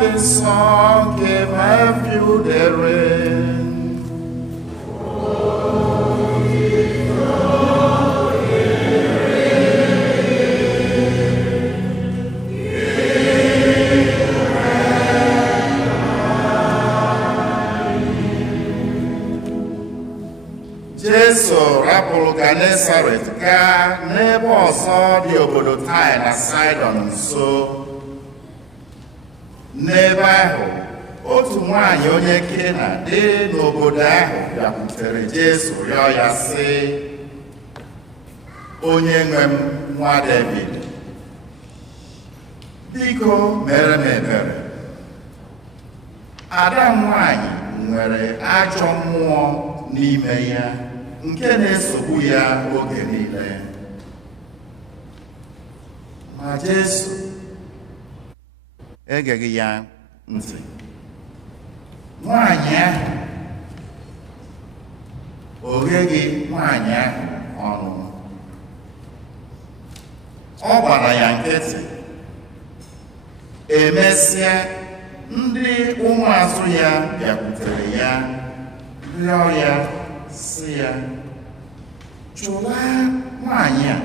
dị nsọ nke Matthew dere. Jesu rapụrụ Genesaret gaa n'ebe ọzọ dị obodo Taịr na Saịdọn nso. N'ebe ahụ, otu nwaanyị onye Kena dị n'obodo ahụ bịakwutere Jesu rịọ ya sị, onye nwe m nwa David, biko mere m ebere. Ada m nwaanyị nwere ajọ mmụọ n'ime ya nke na-esogbu ya oge niile. Ma Jesu egeghị ya ntị. Nwaanyị ahụ o gheghị nwaanyị ahụ ọnụ. Ọ gbara ya nkịtị. Emesịa, ndị ụmụazụ ya bịakwutere ya rịọ ya sị ya, chụlaa nwaanyị a,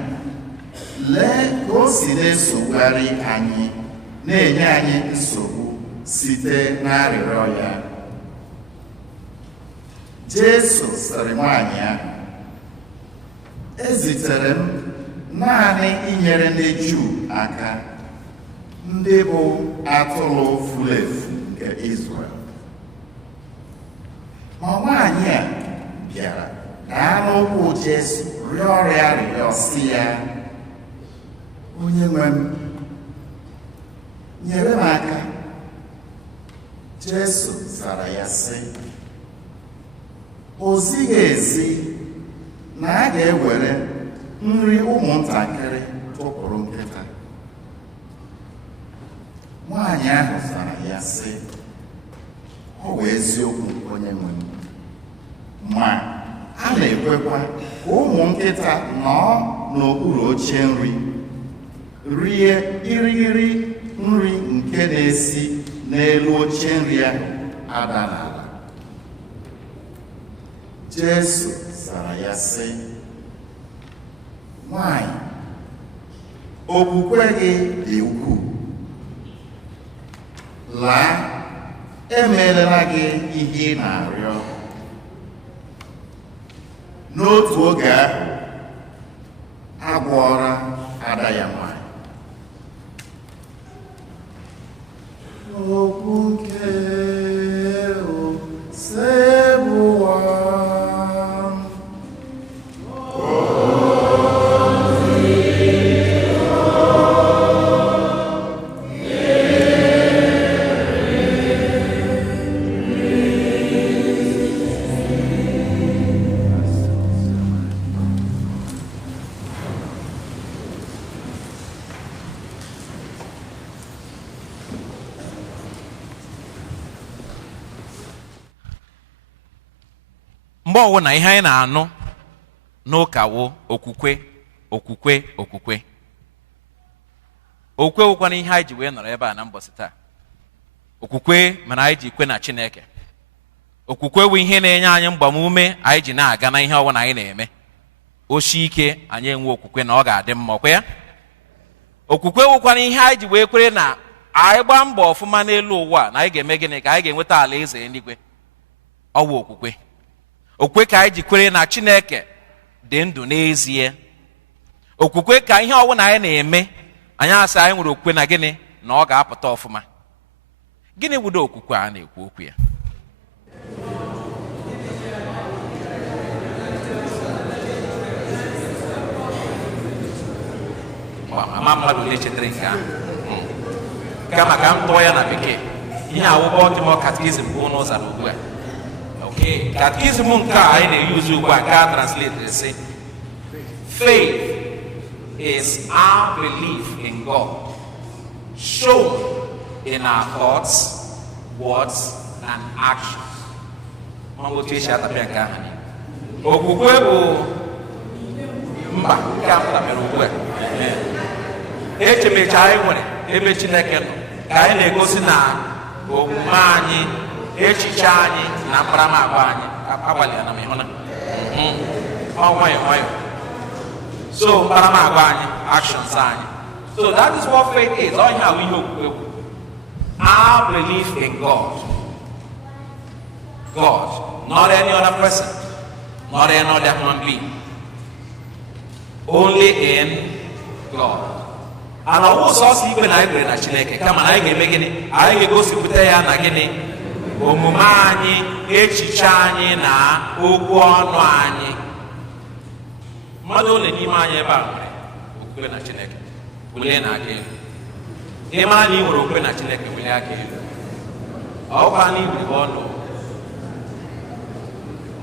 lee ka o si na-esogharị anyị, na-enye anyị nsogbu site n'arịrịọ ya. Jesu sịrị nwaanyị ahụ, ezitere m naanị inyere ndị Juu aka, ndị bụ atụrụ furu efu nke Izrel. Ma nwaanyị a bịara daa n'ụkwụ Jesu rịọ ya arịrịọ sị ya, onye nwe m, nyere m aka. Jesu zara ya sị, o zighị ezi na a ga-ewere nri ụmụntakịrị tụpụrụ nkịta. Nwaanyị ahụ zara ya sị, ọ bụ eziokwu onye nwe m, ma a na-ekwekwa ka ụmụ nkịta nọ n'okpuru oche nri rie irighiri nri nke na-esi n'elu oche nri ahụ ada n'ala. Jesu zara ya sị, nwanyị, okwukwe gị dị ukwuu. Laa, emeela gị ihe ị na-arịọ. N'otu oge ahụ, a gwọọra ada ya nwanyị. Okwu nke osebuwa. mgbe ọwụ na ihe anyị na-anụ n'ụka wụ okwukwe okwukwe okwukwe okwukwe wụkwana ihe anyị ji wee nọrọ ebe a na mbọsị taa. Okwukwe mana anyị ji kwe na Chineke. Okwukwe wụ ihe na-enye anyị mgbamume anyị ji na-aga na ihe ọwụ anyị na-eme. Oshi ike anyị enwe okwukwe na ọ ga-adị mma, ọkwa ya. Okwukwe wụkwana ihe anyị ji wee kwere na anyị gbaa mbọ ọfụma n'elu ụwa na anyị ga-eme gịnị ka anyị ga-enweta ala eze eluigwe. Ọ wụ okwukwe. Okwukwe ka anyị ji kwere na Chineke dị ndụ n'ezie. Okwukwe ka ihe ọwụ na anyị na-eme anyị asị anyị nwere okwukwe na gịnị na ọ ga-apụta ọfụma. Gịnị wụdo okwukwe a na-ekwu okwu ya? Ama mmadụ na-echetara nke ahụ kama ka m tụọ ya na bekee. Ihe awụbọ dị m katikizm bụ n'ụzọ na ugbu a. Okay, katikizm nke a anyị na-eyuzu ugbu a nke a translate say, faith is our belief in God shown in our thoughts, words, and actions. Okwukwe bụ mba nke a pụtara ugbu a echemecha anyị nwere ebe Chineke nọ ka anyị na-egosi na omume anyị, echiche anyị na mkparamagwa anyị agbalịa na ịhụ na nwayọ nwayọ. So mkparamagwa anyị, actions anyị. So that is what faith is. All you have is our belief in God. God, not any other person, not any other human being. Only in God. And also see when I bring a Chineke, come on, I get making I go to Putaya Nagini, Omumani, Echichani, na Uguanwani. Madonna Nimanya Bamre, Ukuna Chineke, Wilena again. Imani will open a Chineke, will again. Opani will know.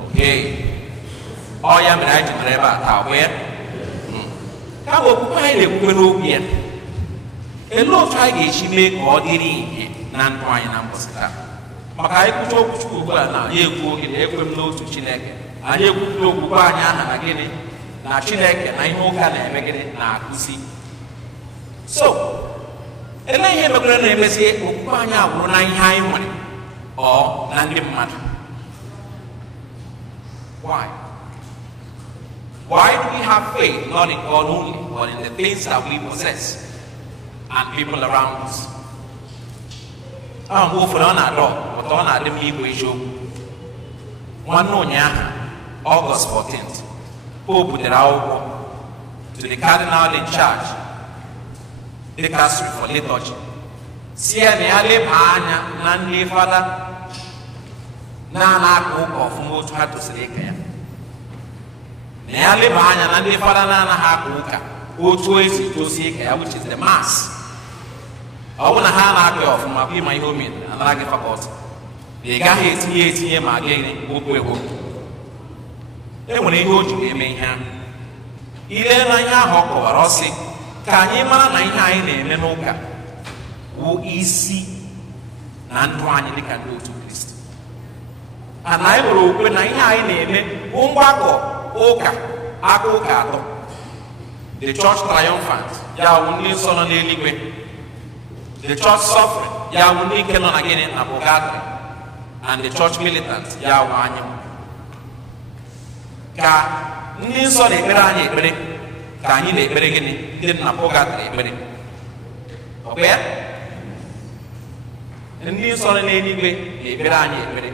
Okay. Oh, yeah, but I just never where. Ka okpukpe anyị na-ekwukwe n'obi ya, ele otu anyị ga-echi mee ka ọ dịrị ihe na ndụ anyị na mbọsị taa. Maka anyị kwucha okwu Chukwu ugbu a na anyị ekwu oge na ekwe m n'otu Chineke, anyị ekwukwula okwukwe anyị aha na gịnị na Chineke na ihe ụka na-eme gịnị na-akụzi. So ele ihe mekwere na-emezi okwukwe anyị agwụrụ na ihe anyị nwere ọ na ndị mmadụ. Why? Why do we have faith not in God only, but in the things that we possess and people around us? I'm going for an adult, but on Adam Igbo issue. One August 14th, Pope Buderao to the Cardinal in charge, the Dicastery for Liturgy. Siene Ale Panya, Nandi Father, Nana Cook of Motu to Seleka. Nearly Banya and the father Nana Hakuka, who is to seek, which is the Mass. I want to have a of my be my home and like a fagot. The guy is here, my again, who will. Then when he goes to him, Ile na ya hoko warosi, ka anyị mara na ihe anyị na-eme n'ụka wụ isi na ndụ anyị dịka ndị otu Kristi. Ana anyị nwere okwe na ihe anyị na-eme bụ mgbakọ ụka aka ụka atọ. The church triumphant, ya wụ ndị nsọ nọ n'eluigwe. The church suffering, ya wụ ndị ike nọ na gịnị na purgatory. And the church militant, ya wụ anyị. Ka ndị nsọ na-ekpere anyị ekpere, ka anyị na-ekpere gịnị ndị na purgatory ekpere. Ọ bụ ya? Ndị nsọ nọ n'eluigwe na-ekpere anyị ekpere.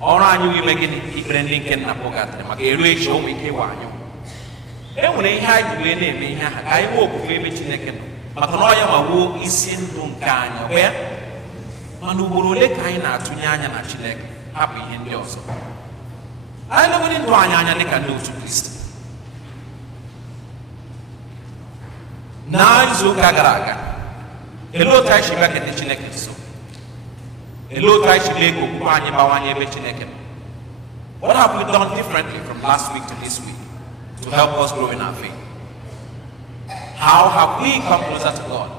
Ọrụ anyị wụ ime gịnị ikpere ndị nke na purgatory maka eru echi ụmụ ike ịwa anyị. E nwere ihe anyị wee na-eme ihe aha ka anyị nwee okwukwe ebe Chineke nọ maka na ọ ya ma wuo isi ndụ nke anyị. Ọ bụ ya? Mana ugboro ole ka anyị na-atụnye anya na Chineke hapụ ihe ndị ọzọ? Anyị na-enwere ndụ anyị anya dịka ndị otu Kristi. N'izu ụka gara aga, elee otu anyị si bịa kene Chineke nso? Elee otu anyị si lee ka okwukwe anyị bawanye ebe Chineke nọ? What have we done differently from last week to this week to help us grow in our faith? How have we come closer to God?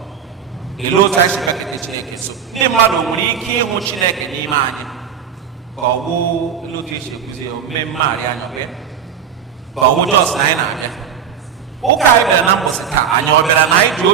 Elee otu anyị si bịa kene Chineke nso? Ndị mmadụ nwere ike ịhụ Chineke n'ime anyị ka ọ bụ elee otu esi ekwuzi omume mmegharị anya ọbịa ka ọ bụ jos na anyị na-abịa ụka anyị bịara na mbọsị taa anyị ọ bịara na anyị ji obi